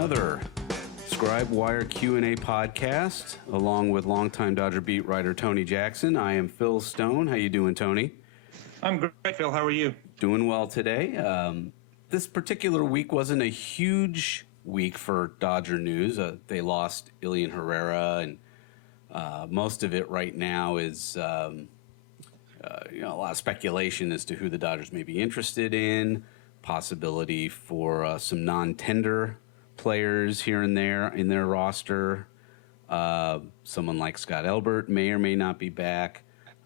another Scribe Wire Q&A podcast, along with longtime Dodger beat writer Tony Jackson. I am Phil Stone. How you doing, Tony? I'm great, Phil. How are you? Doing well today. This particular week wasn't a huge week for Dodger news. They lost Ilian Herrera, and most of it right now is a lot of speculation as to who the Dodgers may be interested in, possibility for some non-tender players here and there in their roster. Someone like Scott Elbert may or may not be back.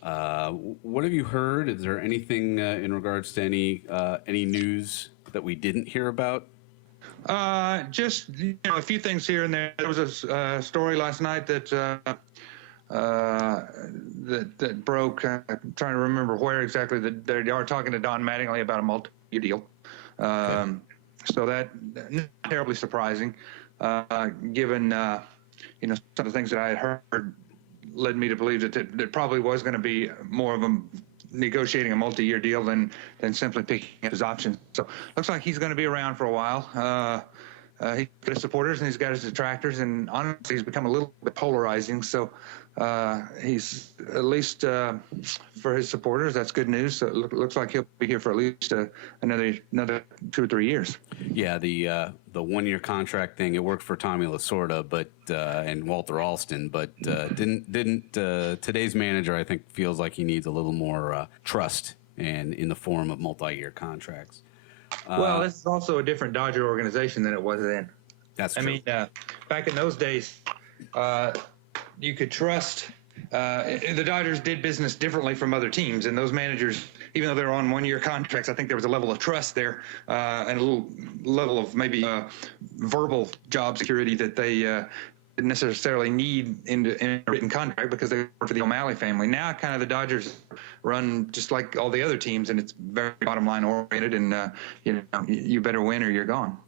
What have you heard? Is there anything in regards to any news that we didn't hear about? Just a few things here and there. There was a story last night that that broke. I'm trying to remember where exactly. That they are talking to Don Mattingly about a multi-year deal. Okay. So that not terribly surprising, given some of the things that I had heard led me to believe that there probably was going to be more of a negotiating a multi-year deal than simply picking up his options. So looks like he's going to be around for a while. He's got his supporters and he's got his detractors, and honestly, he's become a little bit polarizing. So he's at least for his supporters, that's good news. So it looks like he'll be here for at least another 2 or 3 years. Yeah, the 1-year contract thing, it worked for Tommy Lasorda, but and Walter Alston, but didn't today's manager, I think, feels like he needs a little more trust and in the form of multi-year contracts. Well, this is also a different Dodger organization than it was then. That's true. I mean, back in those days, you could trust. The Dodgers did business differently from other teams, and those managers, even though they're on 1-year contracts, I think there was a level of trust there and a little level of maybe verbal job security that they didn't necessarily need in a written contract because they work for the O'Malley family. Now, kind of the Dodgers run just like all the other teams, and it's very bottom line oriented, and you better win or you're gone.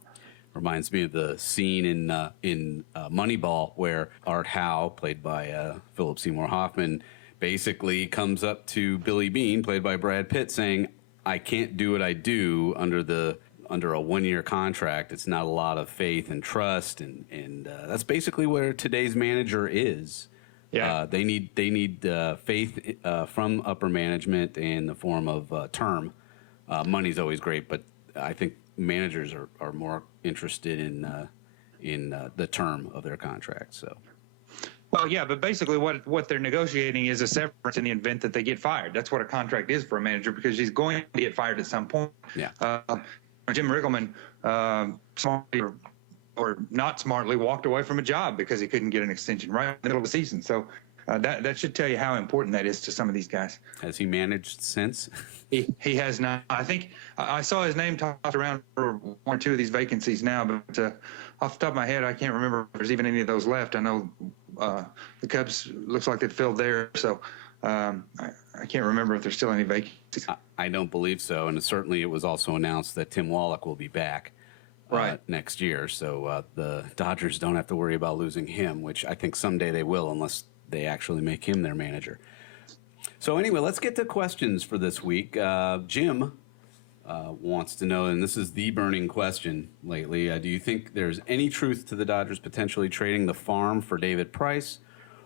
Reminds me of the scene in Moneyball where Art Howe, played by Philip Seymour Hoffman, basically comes up to Billy Beane, played by Brad Pitt, saying, "I can't do what I do under a 1-year contract. It's not a lot of faith and trust," and that's basically where today's manager is. Yeah, they need faith from upper management in the form of term. Money's always great, but I think managers are more interested in the term of their contract. So, well, yeah, but basically what they're negotiating is a severance in the event that they get fired. That's what a contract is for a manager, because he's going to get fired at some point. Yeah. Jim Riggleman, smartly or not smartly, walked away from a job because he couldn't get an extension right in the middle of the season. So that should tell you how important that is to some of these guys. Has he managed since? He has not. I think I saw his name tossed around for 1 or 2 of these vacancies now, but off the top of my head, I can't remember if there's even any of those left. I know the Cubs looks like they've filled there, so I can't remember if there's still any vacancies. I don't believe so, and certainly it was also announced that Tim Wallach will be back next year, so the Dodgers don't have to worry about losing him, which I think someday they will, unless they actually make him their manager. So anyway, let's get to questions for this week. Jim wants to know, and this is the burning question lately, do you think there's any truth to the Dodgers potentially trading the farm for David Price,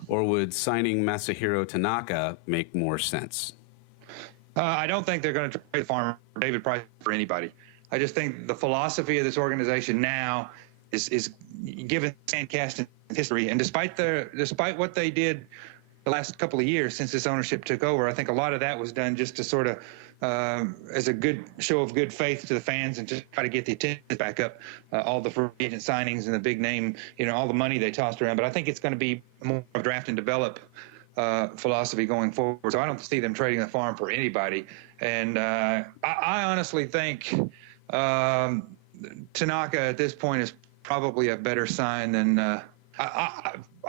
or would signing Masahiro Tanaka make more sense? I don't think they're going to trade the farm for David Price for anybody. I just think the philosophy of this organization now is given Sandcastin history, and despite what they did the last couple of years since this ownership took over, I think a lot of that was done just to sort of as a good show of good faith to the fans and just try to get the attendance back up. All the free agent signings and the big name, all the money they tossed around. But I think it's going to be more of a draft and develop philosophy going forward. So I don't see them trading the farm for anybody. And I honestly think Tanaka at this point is probably a better sign than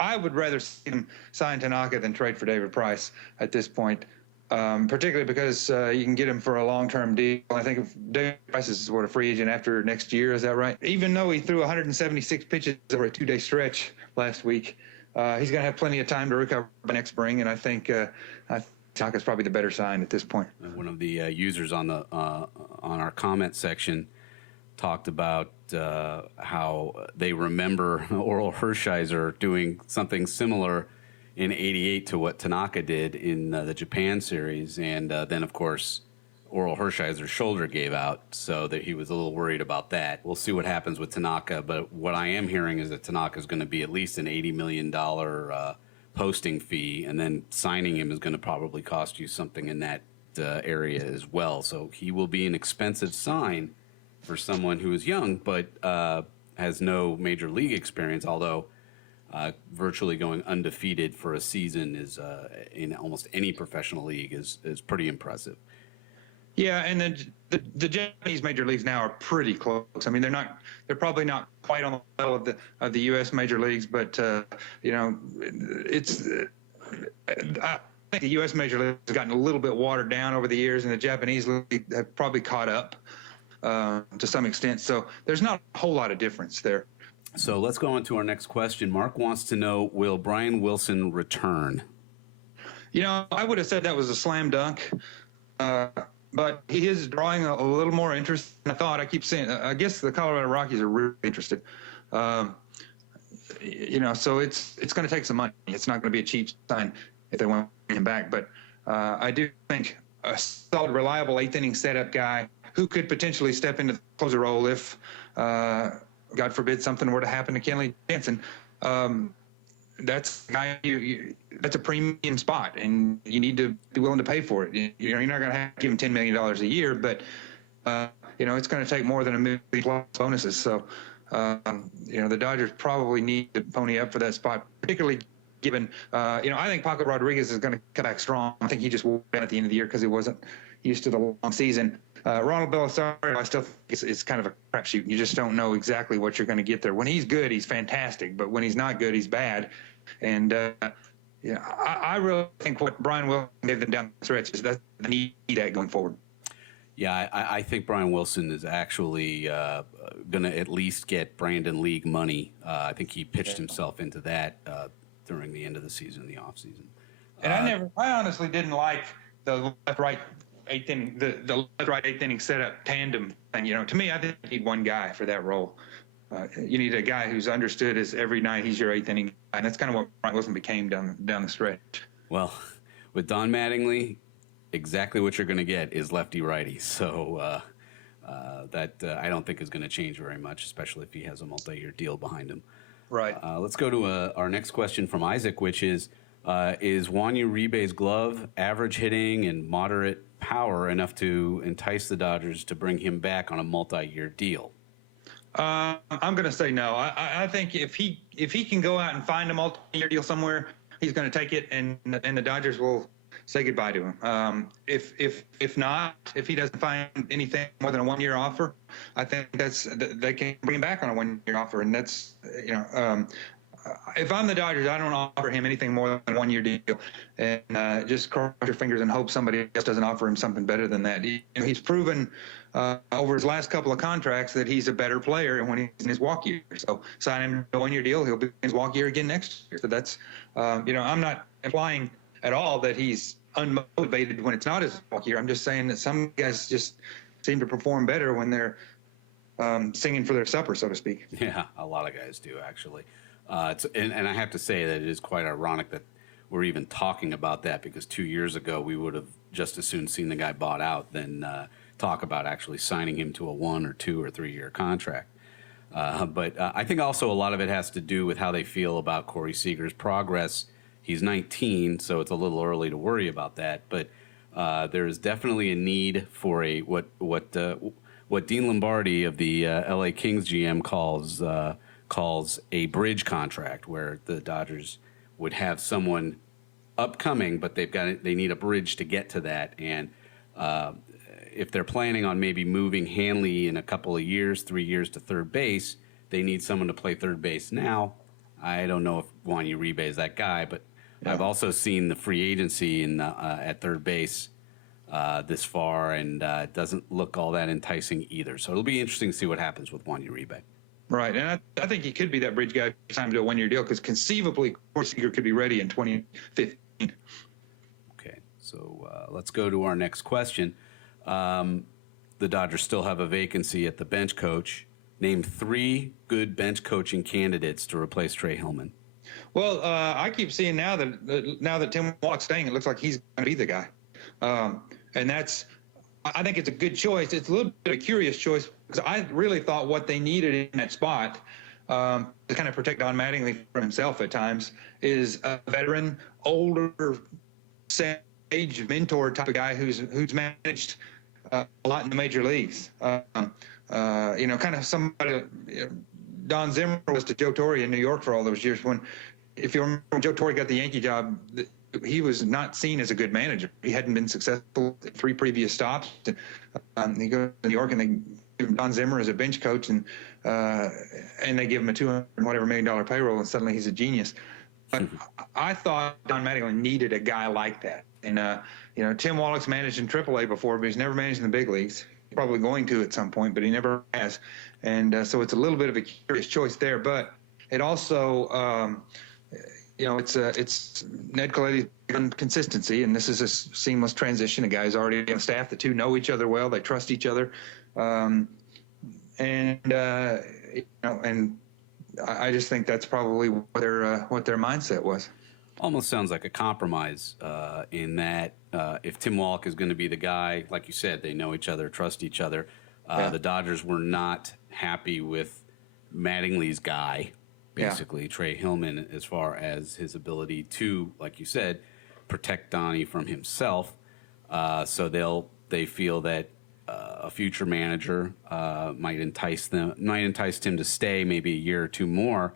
I would rather see them sign Tanaka than trade for David Price at this point, particularly because you can get him for a long-term deal. I think if David Price is a free agent after next year, is that right? Even though he threw 176 pitches over a 2-day stretch last week, he's going to have plenty of time to recover next spring, and I think Tanaka's probably the better sign at this point. One of the users on our comment section talked about how they remember Oral Hershiser doing something similar in '88 to what Tanaka did in the Japan series. And then, of course, Oral Hershiser's shoulder gave out, so that he was a little worried about that. We'll see what happens with Tanaka, but what I am hearing is that Tanaka is going to be at least an $80 million posting fee, and then signing him is going to probably cost you something in that area as well. So he will be an expensive sign for someone who is young but has no major league experience, although virtually going undefeated for a season is in almost any professional league is pretty impressive. Yeah, and then the Japanese major leagues now are pretty close. I mean, they're probably not quite on the level of the U.S. major leagues, but it's. I think the U.S. major league has gotten a little bit watered down over the years, and the Japanese league have probably caught up to some extent. So there's not a whole lot of difference there. So let's go on to our next question. Mark wants to know: will Brian Wilson return? I would have said that was a slam dunk. But he is drawing a little more interest than I thought. I keep saying, I guess the Colorado Rockies are really interested. So it's going to take some money. It's not going to be a cheap sign if they want him back. But I do think a solid, reliable eighth inning setup guy who could potentially step into the closer role if, God forbid, something were to happen to Kenley Jansen. That's a guy that's a premium spot, and you need to be willing to pay for it. You're not going to have to give him $10 million a year, but it's going to take more than $1 million plus bonuses. So the Dodgers probably need to pony up for that spot, particularly given I think Paco Rodriguez is going to come back strong. I think he just won at the end of the year because he wasn't used to the long season. Ronald Belisario, I still think it's kind of a crapshoot. You just don't know exactly what you're going to get there. When he's good, he's fantastic, but when he's not good, he's bad. And I really think what Brian Wilson gave them down the stretch is that they need that going forward. Yeah, I think Brian Wilson is actually going to at least get Brandon League money. I think he pitched himself into that during the end of the season, the offseason. And I honestly didn't like the left-right eighth inning, the left-right eighth inning setup tandem thing. To me, I think you need one guy for that role. You need a guy who's understood as every night he's your eighth inning guy, and that's kind of what Brian Wilson became down the stretch. Well, with Don Mattingly, exactly what you're going to get is lefty-righty. So that I don't think is going to change very much, especially if he has a multi-year deal behind him. Right. Let's go to our next question from Isaac, which is Juan Uribe's glove, average hitting and moderate power enough to entice the Dodgers to bring him back on a multi-year deal? I'm going to say no. I think if he can go out and find a multi-year deal somewhere, he's going to take it, and the Dodgers will say goodbye to him. If not, if he doesn't find anything more than a 1-year offer, I think they can bring him back on a 1-year offer, and that's if I'm the Dodgers, I don't offer him anything more than a 1-year deal, and just cross your fingers and hope somebody else doesn't offer him something better than that. He's proven over his last couple of contracts that he's a better player when he's in his walk year. So sign him to a 1-year deal, he'll be in his walk year again next year. So that's, I'm not implying at all that he's unmotivated when it's not his walk year. I'm just saying that some guys just seem to perform better when they're singing for their supper, so to speak. Yeah, a lot of guys do, actually. And I have to say that it is quite ironic that we're even talking about that, because 2 years ago we would have just as soon seen the guy bought out than talk about actually signing him to a 1 or 2 or 3 year contract. But I think also a lot of it has to do with how they feel about Corey Seager's progress. He's 19, so it's a little early to worry about that. But there is definitely a need for what Dean Lombardi of the LA Kings GM calls a bridge contract, where the Dodgers would have someone upcoming, but they need a bridge to get to that. And if they're planning on maybe moving Hanley in a couple of years, 3 years, to third base, they need someone to play third base now. I don't know if Juan Uribe is that guy, but yeah. I've also seen the free agency at third base this far, and it doesn't look all that enticing either. So it'll be interesting to see what happens with Juan Uribe. Right, and I think he could be that bridge guy time to a 1-year deal, because conceivably Corey Seager could be ready in 2015. Okay, so let's go to our next question. the Dodgers still have a vacancy at the bench coach. Name 3 good bench coaching candidates to replace Trey Hillman. Well, I keep seeing now that Tim Wallach's staying, it looks like he's going to be the guy, and I think it's a good choice. It's a little bit of a curious choice because I really thought what they needed in that spot to kind of protect Don Mattingly from himself at times is a veteran, older, sage mentor type of guy who's managed a lot in the major leagues. Kind of somebody. Don Zimmer was to Joe Torre in New York for all those years. If you remember, when Joe Torre got the Yankee job, he was not seen as a good manager. He hadn't been successful in 3 previous stops. He goes to New York and they give him Don Zimmer as a bench coach, and they give him a $200 million payroll, and suddenly he's a genius. But I thought Don Mattingly needed a guy like that. And Tim Wallach's managed in AAA before, but he's never managed in the big leagues. He's probably going to at some point, but he never has. And so it's a little bit of a curious choice there. But it also, it's Ned Colletti's consistency, and this is a seamless transition. A guy's already on staff. The two know each other well. They trust each other. And I just think that's probably what their mindset was. Almost sounds like a compromise in that if Tim Wallach is going to be the guy, like you said, they know each other, trust each other. The Dodgers were not happy with Mattingly's guy, basically, Trey Hillman, as far as his ability to, like you said, protect Donnie from himself. So they feel that a future manager might entice him to stay maybe a year or 2 more.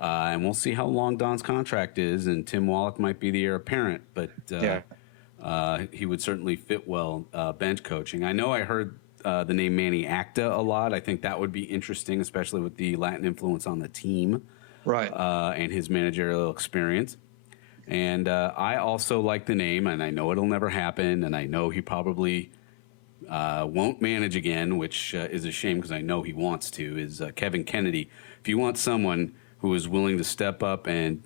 And we'll see how long Don's contract is, and Tim Wallach might be the heir apparent, but he would certainly fit well bench coaching. I know I heard the name Manny Acta a lot. I think that would be interesting, especially with the Latin influence on the team, right? And his managerial experience. And I also like the name, and I know it'll never happen, and I know he probably won't manage again, which is a shame because I know he wants to, is Kevin Kennedy. If you want someone who is willing to step up and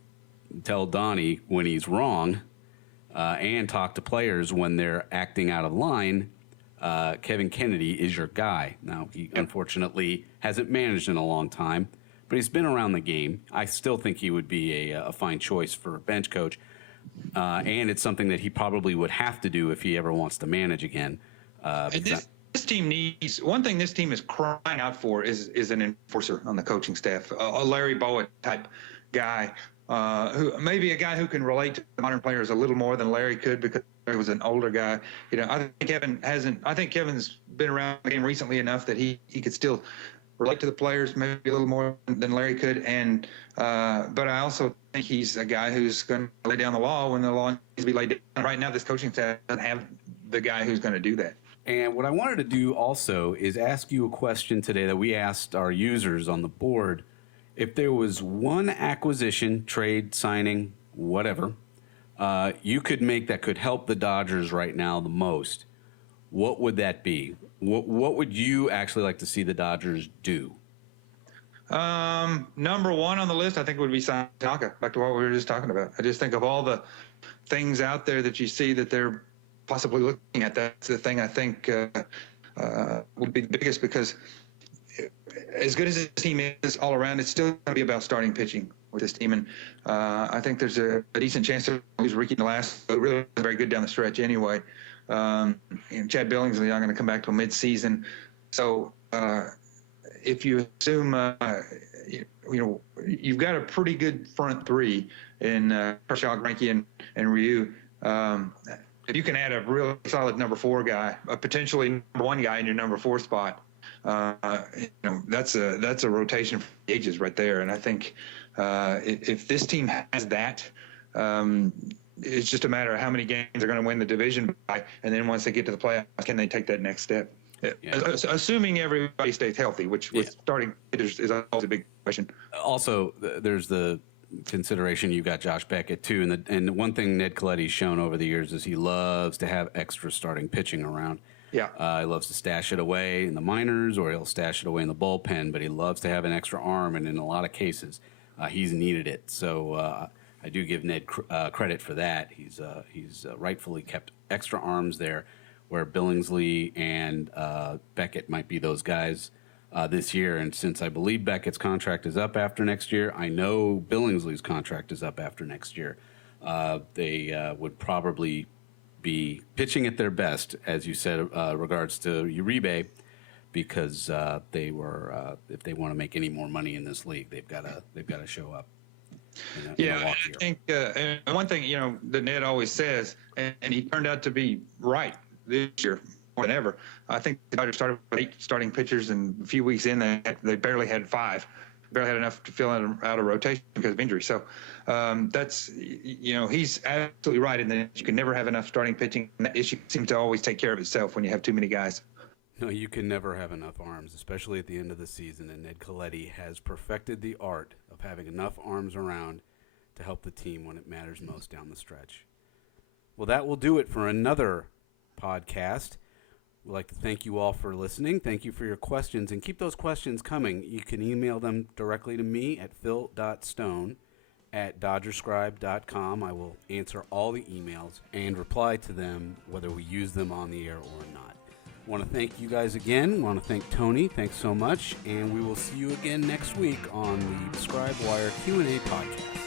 tell Donnie when he's wrong and talk to players when they're acting out of line, Kevin Kennedy is your guy. Now, he unfortunately hasn't managed in a long time, but he's been around the game. I still think he would be a fine choice for a bench coach, and it's something that he probably would have to do if he ever wants to manage again. This team needs one thing. This team is crying out for is an enforcer on the coaching staff, a Larry Bowa type guy, who maybe a guy who can relate to the modern players a little more than Larry could because Larry was an older guy. I think Kevin's been around the game recently enough that he could still relate to the players maybe a little more than Larry could. And but I also think he's a guy who's going to lay down the law when the law needs to be laid down. Right now, this coaching staff doesn't have the guy who's going to do that. And what I wanted to do also is ask you a question today that we asked our users on the board. If there was one acquisition, trade, signing, whatever, you could make that could help the Dodgers right now the most, what would that be? What would you actually like to see the Dodgers do? Number 1 on the list, I think, would be Tanaka, back to what we were just talking about. I just think of all the things out there that you see that they're possibly looking at, that's the thing I think would be the biggest, because as good as this team is all around, it's still going to be about starting pitching with this team. And I think there's a decent chance to lose Ricky Nolasco, but really very good down the stretch anyway. Chad Billingsley not going to come back till mid-season. So if you assume, you've got a pretty good front 3 in Kershaw, Greinke, and Ryu. If you can add a real solid number 4 guy, a potentially number 1 guy in your number 4 spot, that's a rotation for the ages right there. And I think if this team has that, it's just a matter of how many games they're going to win the division by, and then once they get to the playoffs, can they take that next step? Yeah. Assuming everybody stays healthy, which with starting pitchers is always a big question. Also, there's the consideration you've got Josh Beckett too, and one thing Ned Colletti's shown over the years is he loves to have extra starting pitching around. Yeah, he loves to stash it away in the minors, or he'll stash it away in the bullpen. But he loves to have an extra arm, and in a lot of cases, he's needed it. So I do give Ned credit for that. He's rightfully kept extra arms there. where Billingsley and Beckett might be those guys this year. And since I believe Beckett's contract is up after next year, I know Billingsley's contract is up after next year. They would probably be pitching at their best, as you said, regards to Uribe, because they were if they want to make any more money in this league, they've got to show up. I think and one thing that Ned always says, and he turned out to be right this year more than ever. I think the Dodgers started with 8 starting pitchers, and a few weeks in they barely had 5. Barely had enough to fill out a rotation because of injury. So that's he's absolutely right in that you can never have enough starting pitching. That issue seems to always take care of itself when you have too many guys. No, you can never have enough arms, especially at the end of the season. And Ned Colletti has perfected the art of having enough arms around to help the team when it matters most down the stretch. Well, that will do it for another podcast. We'd like to thank you all for listening. Thank you for your questions, and keep those questions coming. You can email them directly to me at phil.stone@dodgerscribe.com. I will answer all the emails and reply to them, whether we use them on the air or not. I want to thank you guys again. I want to thank Tony. Thanks so much, and we will see you again next week on the Scribe Wire Q&A podcast.